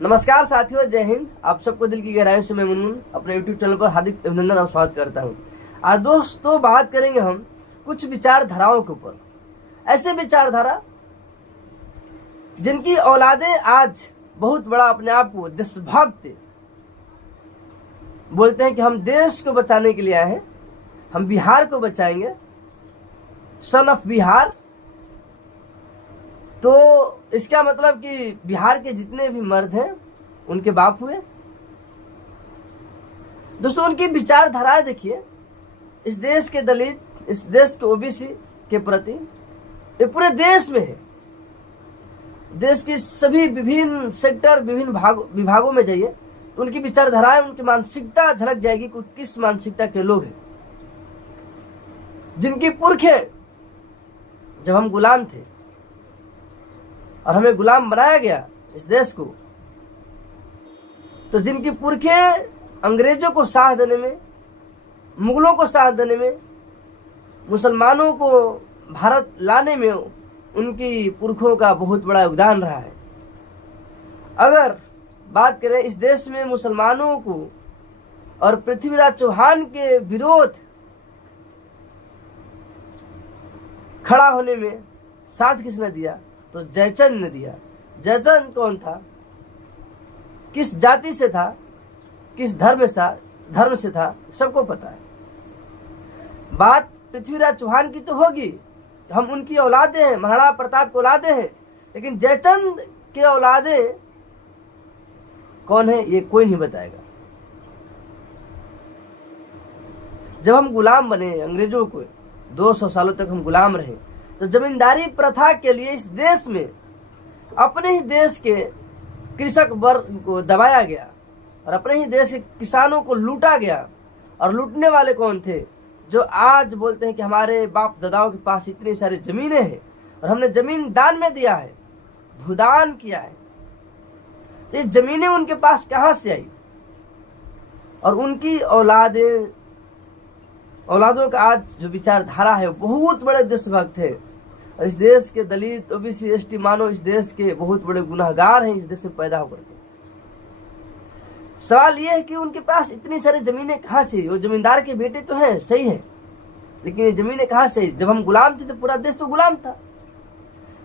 नमस्कार साथियों, जय हिंद। आप सबको दिल की गहराइयों से मैं मुनमुन अपने YouTube चैनल पर हार्दिक अभिनंदन और स्वागत करता हूं। आज दोस्तों बात करेंगे हम कुछ विचारधाराओं के ऊपर। ऐसे विचारधारा जिनकी औलादें आज बहुत बड़ा अपने आप को देशभक्त बोलते हैं कि हम देश को बचाने के लिए आए हैं, हम बिहार को बचाएंगे, सन ऑफ बिहार। तो इसका मतलब कि बिहार के जितने भी मर्द हैं उनके बाप हुए। दोस्तों उनकी विचारधाराएं देखिए, इस देश के दलित, इस देश के ओबीसी के प्रति ये पूरे देश में है। देश की सभी विभिन्न सेक्टर, विभिन्न विभागों में जाइए, उनकी विचारधाराएं, उनकी मानसिकता झलक जाएगी कि किस मानसिकता के लोग हैं। जिनकी पुरखे जब हम गुलाम थे और हमें गुलाम बनाया गया इस देश को, तो जिनकी पुरखे अंग्रेजों को साथ देने में, मुगलों को साथ देने में, मुसलमानों को भारत लाने में उनकी पुरखों का बहुत बड़ा योगदान रहा है। अगर बात करें इस देश में मुसलमानों को और पृथ्वीराज चौहान के विरोध खड़ा होने में साथ किसने दिया? तो जयचंद ने दिया। जयचंद कौन था, किस जाति से था, किस धर्म से था, सबको पता है। बात पृथ्वीराज चौहान की तो होगी, हम उनकी औलादे हैं, महाराणा प्रताप की औलादे हैं, लेकिन जयचंद के औलादे कौन है ये कोई नहीं बताएगा। जब हम गुलाम बने अंग्रेजों को, 200 सालों तक हम गुलाम रहे, तो जमींदारी प्रथा के लिए इस देश में अपने ही देश के कृषक वर्ग को दबाया गया और अपने ही देश के किसानों को लूटा गया। और लूटने वाले कौन थे? जो आज बोलते हैं कि हमारे बाप दादाओं के पास इतनी सारी जमीनें हैं और हमने जमीन दान में दिया है, भूदान किया है। तो ये जमीनें उनके पास कहां से आई? और उनकी औलादों का आज जो विचारधारा है बहुत बड़े देशभक्त है। और इस देश के दलित, ओबीसी, एसटी मानो इस देश के बहुत बड़े गुनहगार हैं इस देश में पैदा होकर के। सवाल यह है कि उनके पास इतनी सारी जमीनें कहां से? वो जमींदार के बेटे तो हैं, सही है, लेकिन ये जमीनें कहां से? जब हम गुलाम थे तो पूरा देश तो गुलाम था,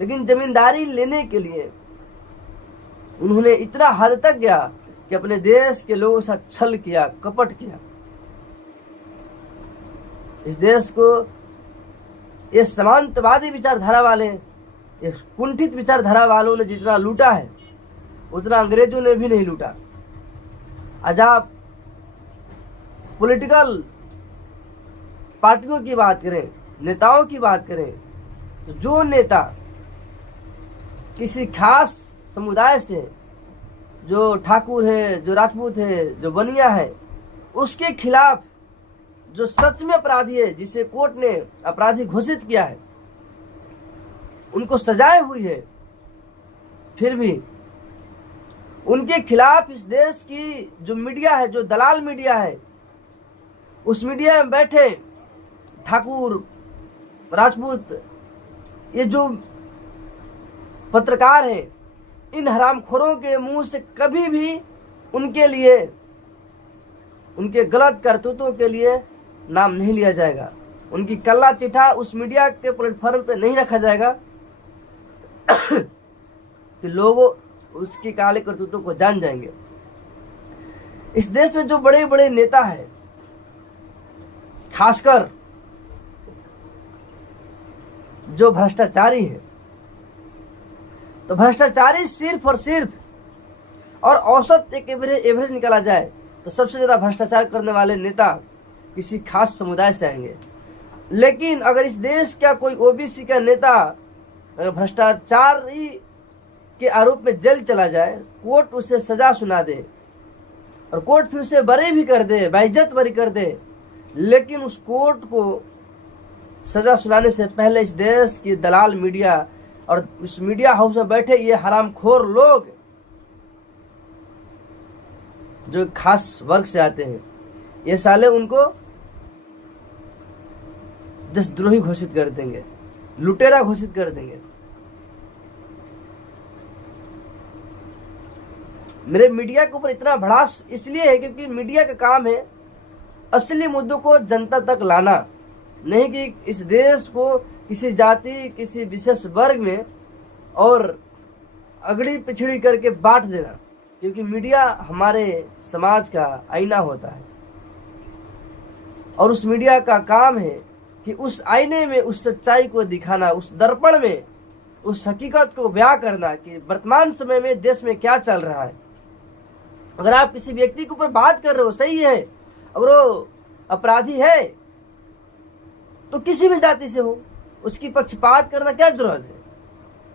लेकिन जमींदारी लेने के लिए उन्होंने इतना हद तक गया कि अपने देश के लोगों के साथ छल किया, कपट किया। इस देश को ये समांतवादी विचारधारा वाले, ये कुंठित विचारधारा वालों ने जितना लूटा है उतना अंग्रेजों ने भी नहीं लूटा। आज आप पॉलिटिकल पार्टियों की बात करें, नेताओं की बात करें, तो जो नेता किसी खास समुदाय से, जो ठाकुर है, जो राजपूत है, जो बनिया है, उसके खिलाफ जो सच में अपराधी है, जिसे कोर्ट ने अपराधी घोषित किया है, उनको सजाएं हुई है, फिर भी उनके खिलाफ इस देश की जो मीडिया है, जो दलाल मीडिया है, उस मीडिया में बैठे ठाकुर, राजपूत, ये जो पत्रकार हैं, इन हरामखोरों के मुंह से कभी भी उनके लिए, उनके गलत करतूतों के लिए नाम नहीं लिया जाएगा। उनकी कल्ला चिट्ठा उस मीडिया के प्लेटफॉर्म पे नहीं रखा जाएगा कि लोग उसकी काले करतूतों को जान जाएंगे। इस देश में जो बड़े बड़े नेता हैं, खासकर जो भ्रष्टाचारी है, तो भ्रष्टाचारी सिर्फ और सिर्फ, और औसत एक एवरेज निकाला जाए तो सबसे ज्यादा भ्रष्टाचार करने वाले नेता किसी खास समुदाय से आएंगे। लेकिन अगर इस देश का कोई ओबीसी का नेता अगर भ्रष्टाचारी के आरोप में जेल चला जाए, कोर्ट उसे सजा सुना दे और कोर्ट फिर उसे बरी भी कर दे, बाइज्जत बरी कर दे, लेकिन उस कोर्ट को सजा सुनाने से पहले इस देश की दलाल मीडिया और उस मीडिया हाउस में बैठे ये हरामखोर लोग जो खास वर्ग से आते हैं, ये साले उनको देशद्रोही घोषित कर देंगे, लुटेरा घोषित कर देंगे। मेरे मीडिया के ऊपर इतना भड़ास इसलिए है क्योंकि मीडिया का काम है असली मुद्दों को जनता तक लाना, नहीं कि इस देश को किसी जाति किसी विशेष वर्ग में और अगड़ी पिछड़ी करके बांट देना। क्योंकि मीडिया हमारे समाज का आईना होता है और उस मीडिया का काम है कि उस आईने में उस सच्चाई को दिखाना, उस दर्पण में उस हकीकत को बयां करना कि वर्तमान समय में देश में क्या चल रहा है। अगर आप किसी व्यक्ति के ऊपर बात कर रहे हो, सही है, अगर वो अपराधी है तो किसी भी जाति से हो, उसकी पक्षपात करना क्या जरूरत है।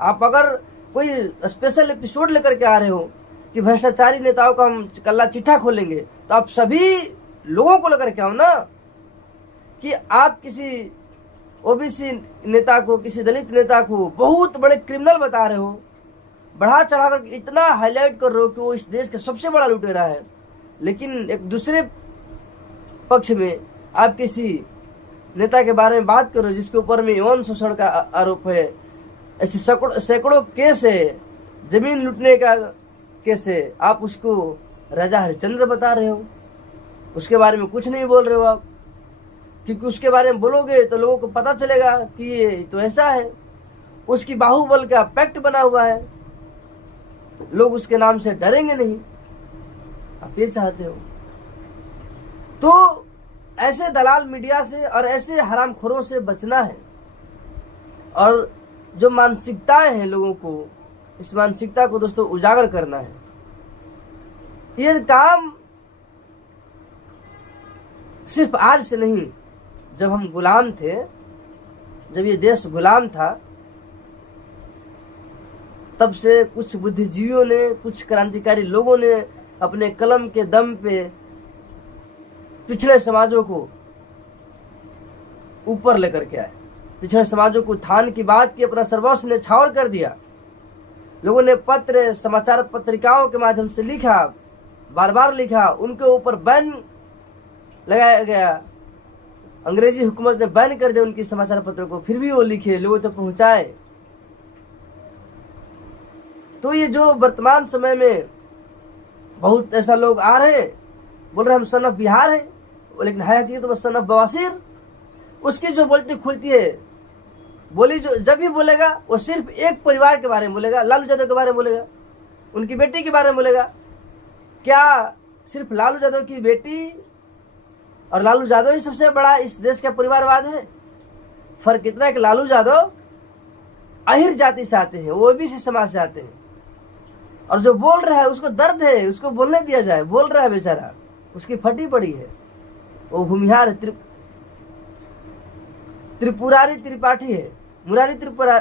आप अगर कोई स्पेशल एपिसोड लेकर के आ रहे हो कि भ्रष्टाचारी नेताओं का हम कल्ला चिट्ठा खोलेंगे, तो आप सभी लोगों को लेकर के आओ ना, कि आप किसी ओबीसी नेता को, किसी दलित नेता को बहुत बड़े क्रिमिनल बता रहे हो, बढ़ा चढ़ाकर इतना हाईलाइट कर रहे हो कि वो इस देश का सबसे बड़ा लुटेरा है, लेकिन एक दूसरे पक्ष में आप किसी नेता के बारे में बात करो जिसके ऊपर में यौन शोषण का आरोप है, ऐसे सैकड़ों केस है, जमीन लूटने का केस है, आप उसको राजा हरिश्चंद्र बता रहे हो, उसके बारे में कुछ नहीं बोल रहे हो आप। क्योंकि उसके बारे में बोलोगे तो लोगों को पता चलेगा कि ये तो ऐसा है, उसकी बाहुबल का पैक्ट बना हुआ है, लोग उसके नाम से डरेंगे नहीं। आप ये चाहते हो। तो ऐसे दलाल मीडिया से और ऐसे हरामखोरों से बचना है। और जो मानसिकताएं हैं लोगों को, इस मानसिकता को दोस्तों उजागर करना है। ये काम सिर्फ आज से नहीं, जब हम गुलाम थे, जब ये देश गुलाम था, तब से कुछ बुद्धिजीवियों ने, कुछ क्रांतिकारी लोगों ने अपने कलम के दम पे पिछड़े समाजों को ऊपर लेकर के आए, पिछड़े समाजों को उत्थान की बात की, अपना सर्वस्व न्यौछावर कर दिया। लोगों ने पत्र, समाचार पत्रिकाओं के माध्यम से लिखा, बार बार लिखा, उनके ऊपर बैन लगाया गया, अंग्रेजी हुकूमत ने बैन कर दिया उनकी समाचार पत्रों को, फिर भी वो लिखे, लोगों तक पहुंचाए। तो ये जो वर्तमान समय में बहुत ऐसा लोग आ रहे हैं, बोल रहे हम सन ऑफ बिहार है, लेकिन है कि तो सन ऑफ बवासीर। उसकी जो बोलती खुलती है बोली, जो जब भी बोलेगा वो सिर्फ एक परिवार के बारे में बोलेगा, लालू यादव के बारे में बोलेगा, उनकी बेटी के बारे में बोलेगा। क्या सिर्फ लालू यादव की बेटी और लालू यादव ही सबसे बड़ा इस देश का परिवारवाद है? फर्क इतना है कि लालू यादव अहिर जाति से आते हैं, वो ओबीसी समाज से आते हैं, और जो बोल रहा है उसको दर्द है, उसको बोलने दिया जाए। बोल रहा है बेचारा, उसकी फटी पड़ी है, वो भूमिहार है, त्रिपुरारी त्रिपाठी है, मुरारी त्रिपुरा,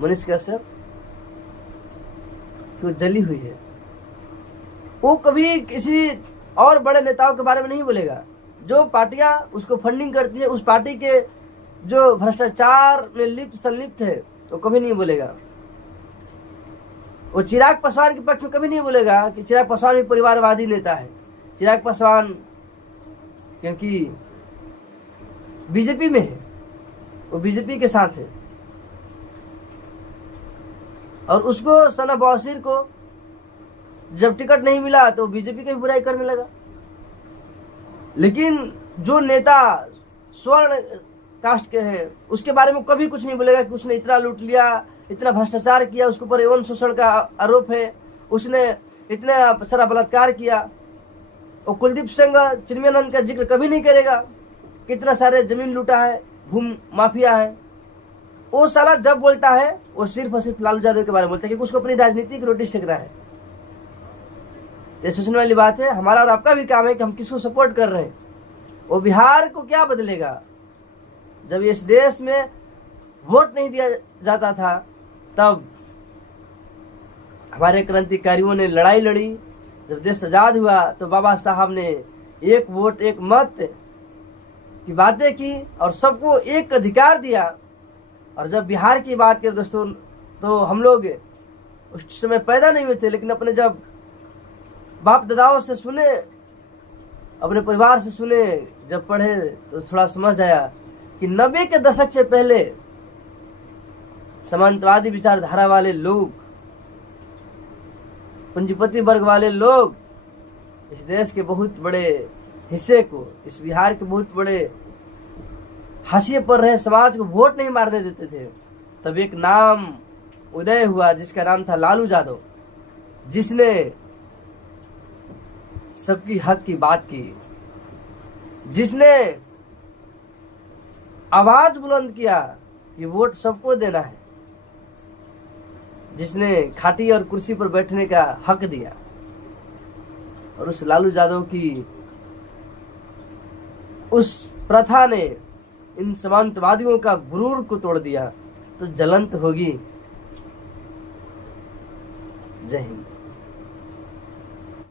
मनीष कश्यप तो जली हुई है। वो कभी किसी और बड़े नेताओं के बारे में नहीं बोलेगा। जो पार्टियां उसको फंडिंग करती है, उस पार्टी के जो भ्रष्टाचार में संलिप्त है, वो कभी नहीं बोलेगा। वो चिराग पासवान के पक्ष में कभी नहीं बोलेगा कि चिराग पासवान भी परिवारवादी नेता है। चिराग पासवान क्योंकि बीजेपी में है, वो बीजेपी के साथ है, और उसको सन ऑफ बवासीर को जब टिकट नहीं मिला तो बीजेपी की बुराई करने लगा। लेकिन जो नेता स्वर्ण कास्ट के हैं उसके बारे में कभी कुछ नहीं बोलेगा कि उसने इतना लूट लिया, इतना भ्रष्टाचार किया, उसके ऊपर यौन शोषण का आरोप है, उसने इतना सारा बलात्कार किया। और कुलदीप सिंह चिन्मयानंद का जिक्र कभी नहीं करेगा, कितना सारे जमीन लूटा है, भूमि माफिया है। वो साला जब बोलता है वो सिर्फ और सिर्फ लालू यादव के बारे में बोलता है, क्योंकि उसको अपनी राजनीति की रोटी सेक रहा है। ये सोचने वाली बात है। हमारा और आपका भी काम है कि हम किसको सपोर्ट कर रहे हैं। वो बिहार को क्या बदलेगा? जब इस देश में वोट नहीं दिया जाता था, तब हमारे क्रांतिकारियों ने लड़ाई लड़ी। जब देश आजाद हुआ तो बाबा साहब ने एक वोट एक मत की बातें की और सबको एक अधिकार दिया। और जब बिहार की बात करें दोस्तों, तो हम लोग उस समय पैदा नहीं हुए थे, लेकिन अपने जब बाप दादाओं से सुने, अपने परिवार से सुने, जब पढ़े तो थोड़ा समझ आया कि 90 के दशक से पहले समांतवादी विचारधारा वाले लोग, पूंजीपति वर्ग वाले लोग इस देश के बहुत बड़े हिस्से को, इस बिहार के बहुत बड़े हाशिए पर रहे समाज को वोट नहीं मारने देते थे। तब एक नाम उदय हुआ जिसका नाम था लालू यादव, जिसने सबकी हक की बात की, जिसने आवाज बुलंद किया कि वोट सबको देना है, जिसने खाटी और कुर्सी पर बैठने का हक दिया। और उस लालू यादव की उस प्रथा ने इन समांतवादियों का गुरूर को तोड़ दिया, तो जलन तो होगी। जय हिंद।